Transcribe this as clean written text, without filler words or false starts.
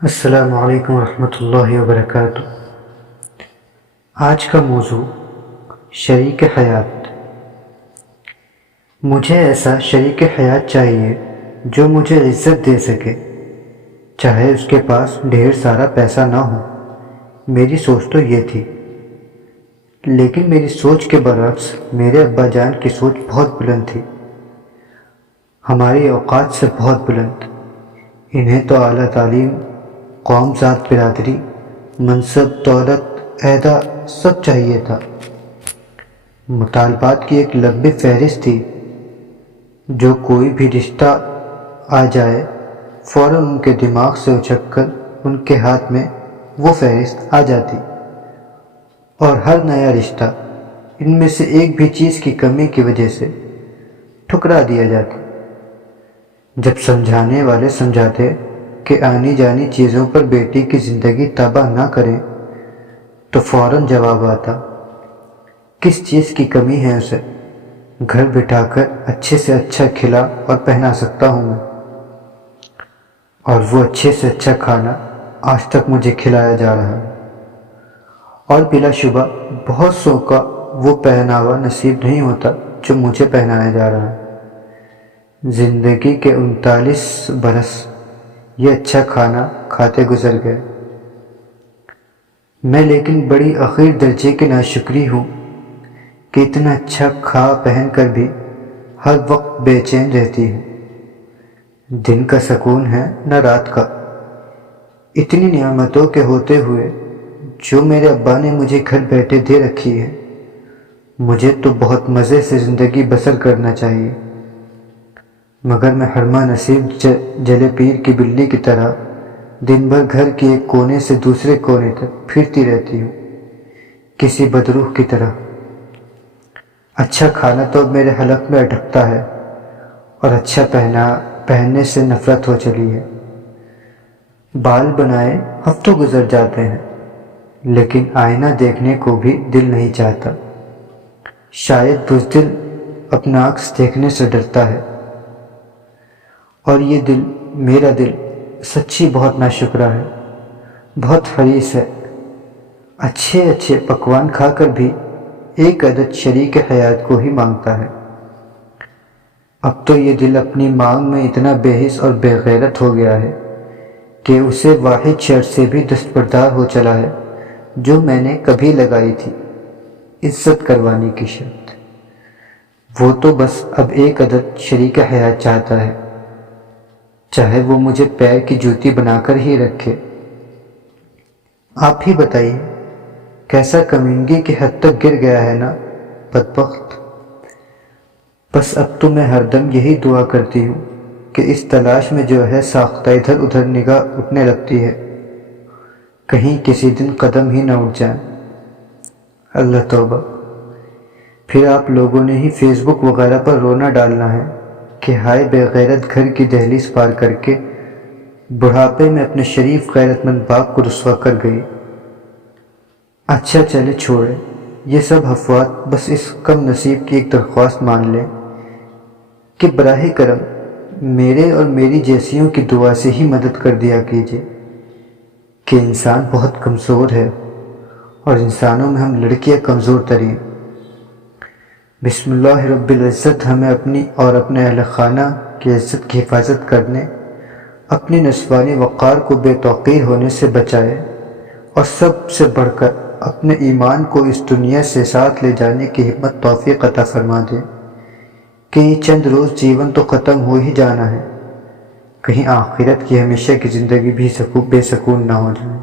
السلام علیکم ورحمۃ اللہ وبرکاتہ۔ آج کا موضوع شریک حیات۔ مجھے ایسا شریک حیات چاہیے جو مجھے عزت دے سکے، چاہے اس کے پاس ڈھیر سارا پیسہ نہ ہو۔ میری سوچ تو یہ تھی، لیکن میری سوچ کے برعکس میرے ابا جان کی سوچ بہت بلند تھی، ہماری اوقات سے بہت بلند۔ انہیں تو اعلیٰ تعلیم، قوم ذات برادری، منصب دولت عہدہ سب چاہیے تھا۔ مطالبات کی ایک لمبی فہرست تھی، جو کوئی بھی رشتہ آ جائے فوراً ان کے دماغ سے اچک کر ان کے ہاتھ میں وہ فہرست آ جاتی، اور ہر نیا رشتہ ان میں سے ایک بھی چیز کی کمی کی وجہ سے ٹھکرا دیا جاتا۔ جب سمجھانے والے سمجھاتے کہ آنی جانی چیزوں پر بیٹی کی زندگی تباہ نہ کریں، تو فوراً جواب آتا، کس چیز کی کمی ہے اسے؟ گھر بٹھا کر اچھے سے اچھا کھلا اور پہنا سکتا ہوں میں، اور وہ اچھے سے اچھا کھانا آج تک مجھے کھلایا جا رہا ہے، اور بلا شبہ بہت سو کا وہ پہناوا نصیب نہیں ہوتا جو مجھے پہنایا جا رہا ہے۔ زندگی کے 39 برس یہ اچھا کھانا کھاتے گزر گئے، میں لیکن بڑی اخیر درجے کی ناشکری ہوں کہ اتنا اچھا کھا پہن کر بھی ہر وقت بے چین رہتی ہوں۔ دن کا سکون ہے نہ رات کا۔ اتنی نعمتوں کے ہوتے ہوئے جو میرے ابا نے مجھے گھر بیٹھے دے رکھی ہے، مجھے تو بہت مزے سے زندگی بسر کرنا چاہیے، مگر میں حرمہ نصیب جلے پیر کی بلی کی طرح دن بھر گھر کے ایک کونے سے دوسرے کونے تک پھرتی رہتی ہوں، کسی بدروح کی طرح۔ اچھا کھانا تو اب میرے حلق میں اٹکتا ہے، اور اچھا پہننے سے نفرت ہو چلی ہے۔ بال بنائے ہفتوں گزر جاتے ہیں، لیکن آئینہ دیکھنے کو بھی دل نہیں چاہتا۔ شاید بزدل اپنا عکس دیکھنے سے ڈرتا ہے، اور یہ دل، میرا دل، سچی بہت ناشکرا ہے، بہت حریص ہے۔ اچھے اچھے پکوان کھا کر بھی ایک عدد شریک حیات کو ہی مانگتا ہے۔ اب تو یہ دل اپنی مانگ میں اتنا بے حس اور بے غیرت ہو گیا ہے کہ اسے واحد شرط سے بھی دستبردار ہو چلا ہے جو میں نے کبھی لگائی تھی، عزت کروانے کی شرط۔ وہ تو بس اب ایک عدد شریک حیات چاہتا ہے، چاہے وہ مجھے پیر کی جوتی بنا کر ہی رکھے۔ آپ ہی بتائیے، کیسا کمینگی کی حد تک گر گیا ہے نا بدبخت۔ بس اب تو میں ہر دم یہی دعا کرتی ہوں کہ اس تلاش میں جو ہے ساختہ ادھر ادھر نگاہ اٹھنے لگتی ہے، کہیں کسی دن قدم ہی نہ اٹھ جائیں۔ اللہ توبہ! پھر آپ لوگوں نے ہی فیس بک وغیرہ پر رونا ڈالنا ہے کہ ہائے بے غیرت گھر کی دہلیز پار کر کے بڑھاپے میں اپنے شریف غیرت مند باپ کو رسوا کر گئی۔ اچھا چلے چھوڑے یہ سب افوات، بس اس کم نصیب کی ایک درخواست مان لیں کہ براہ کرم میرے اور میری جیسیوں کی دعا سے ہی مدد کر دیا کیجیے، کہ انسان بہت کمزور ہے، اور انسانوں میں ہم لڑکیاں کمزور ترین۔ بسم اللہ رب العزت ہمیں اپنی اور اپنے اہل خانہ کی عزت کی حفاظت کرنے، اپنی نسوانی وقار کو بے توقیر ہونے سے بچائے، اور سب سے بڑھ کر اپنے ایمان کو اس دنیا سے ساتھ لے جانے کی ہمت توفیق عطا فرما دے، کہ یہ چند روز جیون تو ختم ہو ہی جانا ہے، کہیں آخرت کی ہمیشہ کی زندگی بھی بے سکون نہ ہو جائے۔